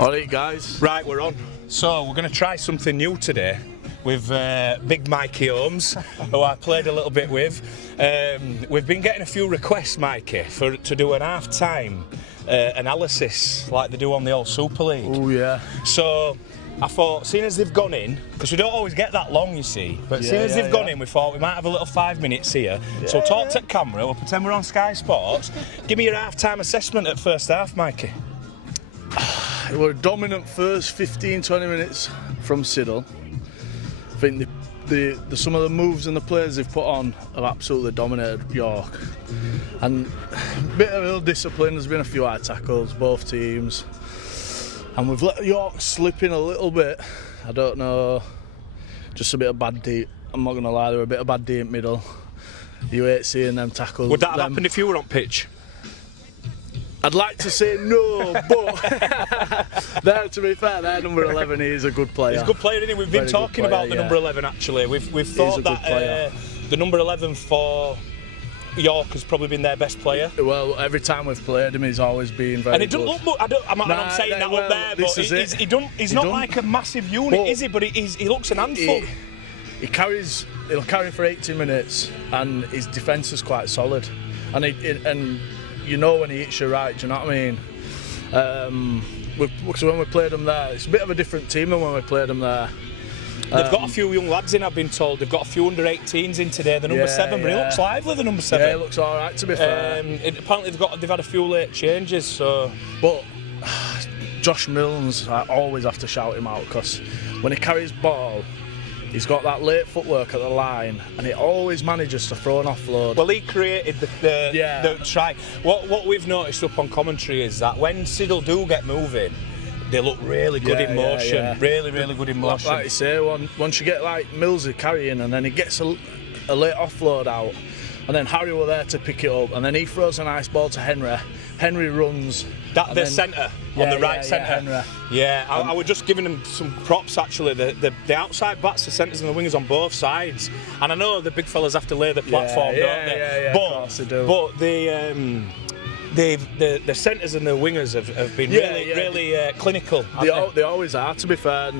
Alright guys. Right, we're on. So we're going to try something new today with Big Mikey Holmes, who I played a little bit with. We've been getting a few requests, Mikey, to do an half-time analysis like they do on the old Super League. Oh yeah. So I thought, seeing as they've gone in, because we don't always get that long, you see, but seeing as they've gone in, we thought we might have a little 5 minutes here. So talk to camera, we'll pretend we're on Sky Sports. Give me your half-time assessment at first half, Mikey. It was a dominant first 15-20 minutes from Siddal. I think some of the moves and the players they've put on have absolutely dominated York. And a bit of ill discipline, there's been a few high tackles, both teams. And we've let York slip in a little bit. I don't know, just a bit of bad D. I'm not going to lie, there were a bit of bad D in middle. You hate seeing them tackles. Would that have happened if you were on pitch? I'd like to say no, but to be fair, their number 11 is a good player. He's a good player, isn't he? We've been talking about the number 11 actually. We've thought that the number 11 for York has probably been their best player. Well, every time we've played him, he's always been very good. And he doesn't look. I'm not saying that up there, but he's not like a massive unit, is he? But he looks an handful. He'll carry for 80 minutes, and his defence is quite solid. And you know when he hits you right, do you know what I mean? So when we played them there, it's a bit of a different team than when we played them there. They've got a few young lads in, I've been told. They've got a few under-18s in today, the number 7, but he looks lively, the number 7. Yeah, he looks alright, to be fair. Apparently they've had a few late changes, so... But Josh Milnes, I always have to shout him out, because when he carries ball, he's got that late footwork at the line, and he always manages to throw an offload. Well, he created the try. What we've noticed up on commentary is that when Siddal do get moving, they look really good in motion. Really good in motion. Like you say, once you get like Millsy carrying, and then he gets a late offload out, and then Harry were there to pick it up, and then he throws a nice ball to Henry. Henry runs. The centre, on the right centre. Yeah, I was just giving them some props actually. The outside backs, the centres and the wingers on both sides. And I know the big fellas have to lay the platform, don't they? Of course they do. But the centres and the wingers have been really clinical. They always are, to be fair.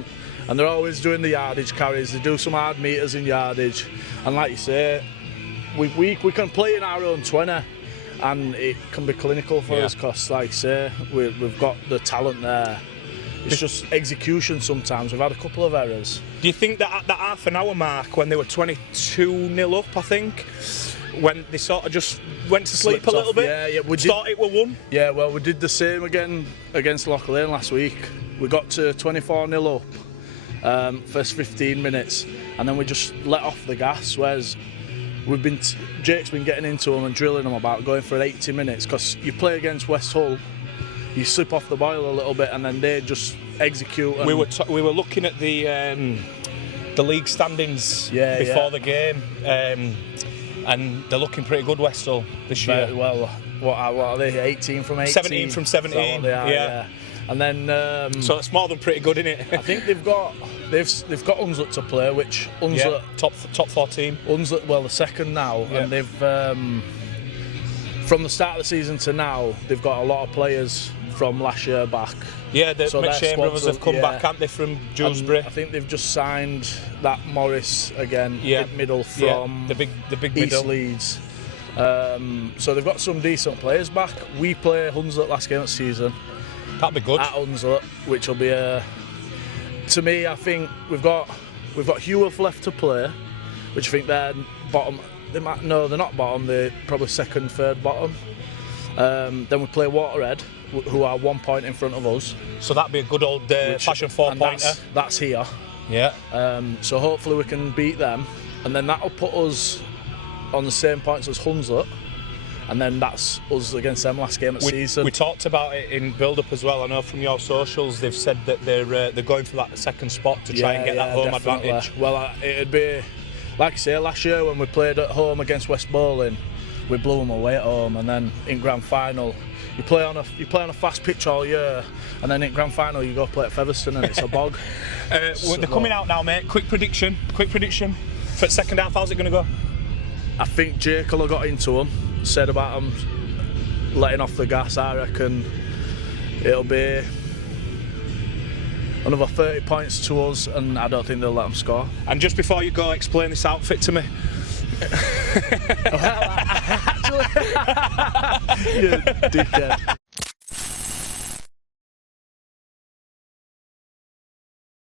And they're always doing the yardage carries. They do some hard meters in yardage. And like you say, we can play in our own 20. And it can be clinical for us because, like I say, we've got the talent there. It's just execution sometimes. We've had a couple of errors. Do you think that at that half an hour mark, when they were 22-0 up, I think, when they sort of just went to sleep a little bit, we thought it were won? Yeah, well, we did the same again against Loch Lane last week. We got to 24-0 up first 15 minutes, and then we just let off the gas, whereas Jake's been getting into them and drilling them about going for 80 minutes, because you play against West Hull, you slip off the boil a little bit, and then they just execute. And we were looking at the league standings before the game, and they're looking pretty good, West Hull, this year. Well, what are they? 18 from 18. 17 from 17. They are, yeah. And then so it's more than pretty good, isn't it? I think they've got Hunslet to play, which Hunslet top 4 team. Hunslet, well, the second now, and they've from the start of the season to now, they've got a lot of players from last year back. Yeah, the McShane brothers have come back, haven't they, from Dewsbury? I think they've just signed that Morris again, middle from the big East middle. Leeds. So they've got some decent players back. We play Hunslet last game of the season. That'd be good. At Hunslet, which will be to me, I think we've got Hewolf left to play, which I think they're bottom. They're not bottom. They're probably second, third bottom. Then we play Waterhead, who are 1 point in front of us. So that'd be a good old fashion 4-pointer. That's here. Yeah. So hopefully we can beat them, and then that'll put us on the same points as Hunslet. And then that's us against them last game of the season. We talked about it in build-up as well. I know from your socials they've said that they're going for that second spot to try and get that home advantage. Well, it'd be like I say, last year when we played at home against West Bowling, we blew them away at home, and then in grand final, you play on a fast pitch all year, and then in grand final you go play at Featherstone and it's a bog. They're coming out now, mate. Quick prediction for second half. How's it going to go? I think Jake will have got into them. Said about them letting off the gas. I reckon it'll be another 30 points to us, and I don't think they'll let them score. And just before you go, explain this outfit to me. You dickhead.